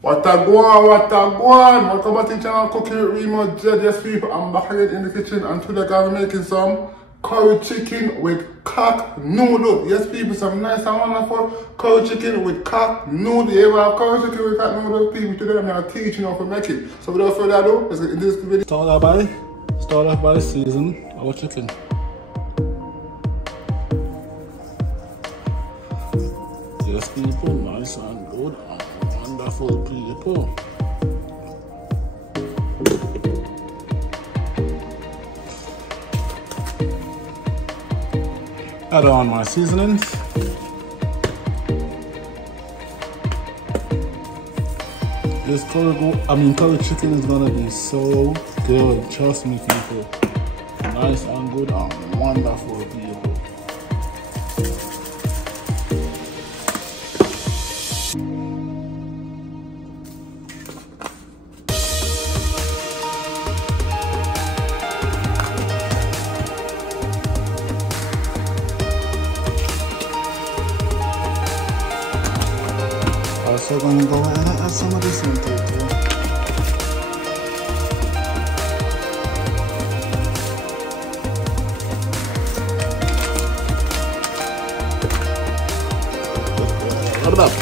What a go on, what a go on. Welcome back to the channel Cooking with Remo Jed. Yes people, I'm back again in the kitchen and today I'm making some curry chicken with cock noodle. Yes people, some nice and wonderful curry chicken with cock noodle. You ever have curry chicken with cock noodle? People, today I'm going to teach you how to make it. So without further ado, let's get into this video. Start off by season our chicken. Yes people, nice and good and wonderful people. Add on my seasonings. This curry chicken is gonna be so good. Trust me people. Nice and good and wonderful people. So I'm going to go ahead and add some of this into it too. What about?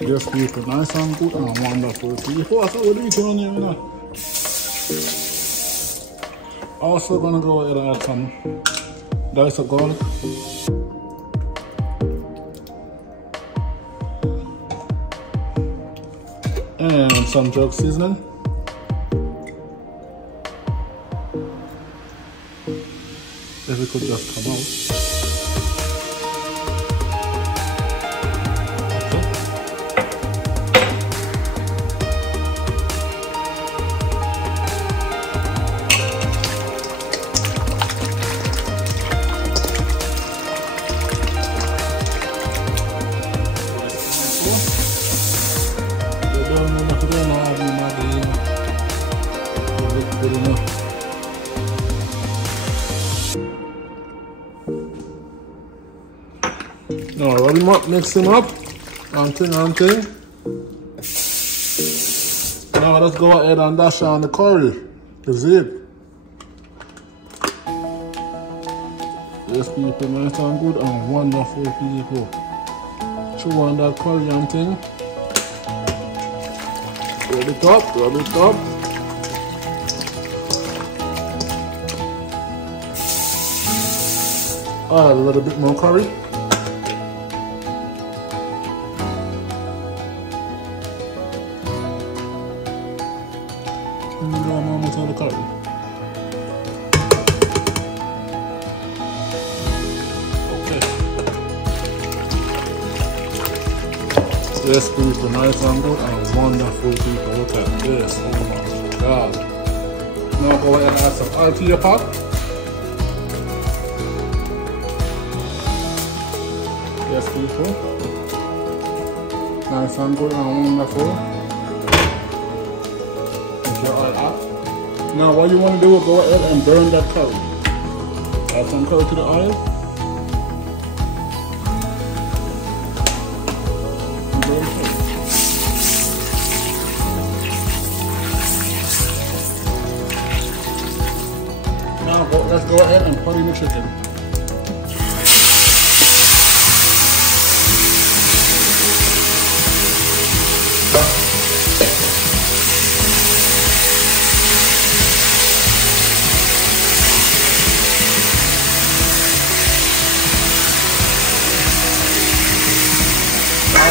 Yes people, nice and good and wonderful people. That's what we're eating on here now. Also gonna go ahead and add some dice of garlic, and some jerk seasoning. If it could just come out. Now rub him up, mix him up, until. Now let's go ahead and dash on the curry, the zip. Yes people, nice and good and wonderful people. Chew on that curry and thing. Rub it up, rub it up. Add a little bit more curry. And then a moment of the curry. Okay. Yes people, nice and good and wonderful people. Look at this. Oh my god. Now go ahead and add some oil to your pot. Yes people, nice and good and wonderful. Get your oil up. Now what you want to do is go ahead and burn that curry. Add some curry to the oil. And burn the curry. Now let's go ahead and put in the chicken.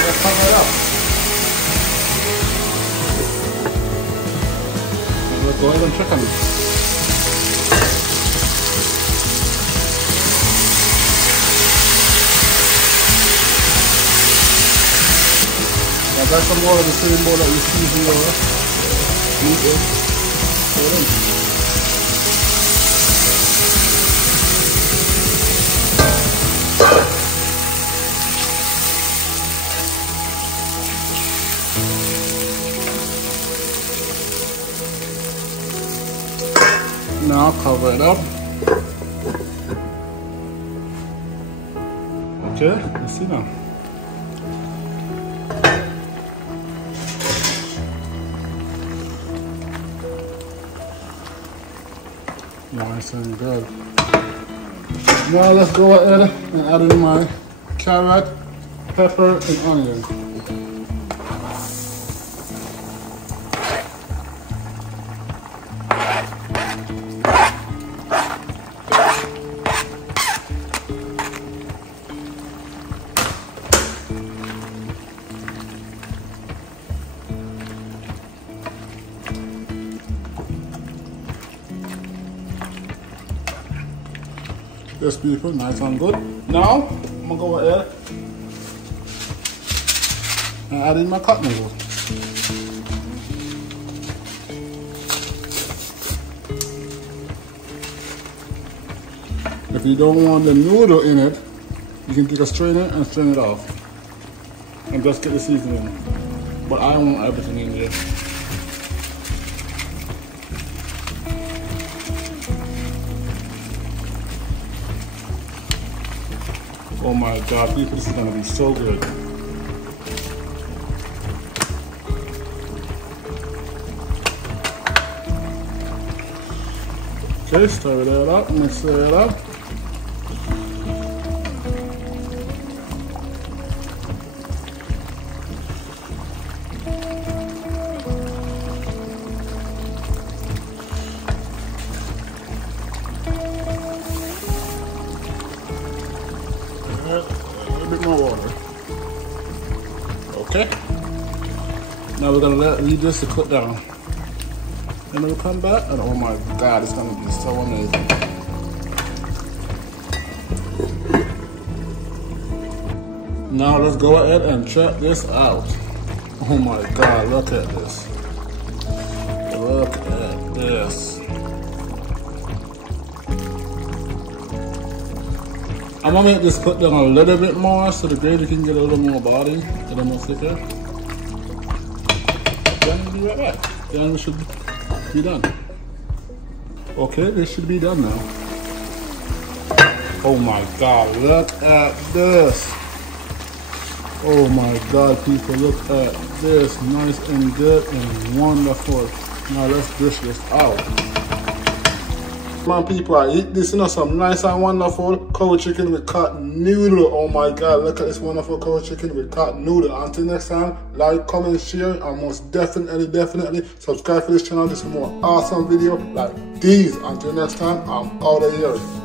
Let's cover it up. And let's go ahead and check on it. Now that's some more of the same bowl that you see here. Pour it in. Now cover it up. Okay, let's see now. Nice and good. Now let's go ahead and add in my carrot, pepper, and onion. Yes, people, nice and good. Now, I'm gonna go ahead and add in my cut noodle. If you don't want the noodle in it, you can take a strainer and strain it off. And just get the seasoning. But I want everything in here. Oh my God, people, this is gonna be so good. Okay, stir that up, mix that up. A little bit more water. Okay. Now we're gonna leave this to cook down. And then we'll come back and oh my God, it's gonna be so amazing. Now let's go ahead and check this out. Oh my God, look at this. Look at this. I'm gonna make this cook down a little bit more so the gravy can get a little more body, a little more thicker. Then we'll be right back. Then we should be done. Okay, this should be done now. Oh my God, look at this. Oh my God, people, look at this. Nice and good and wonderful. Now let's dish this out. Come on, people, I eat this, you know, some nice and wonderful curry chicken with cut noodle. Oh my God, look at this wonderful curry chicken with cut noodle. Until next time, like, comment, share, and most definitely subscribe for this channel. This is more awesome video like these. Until next time, I'm out of here.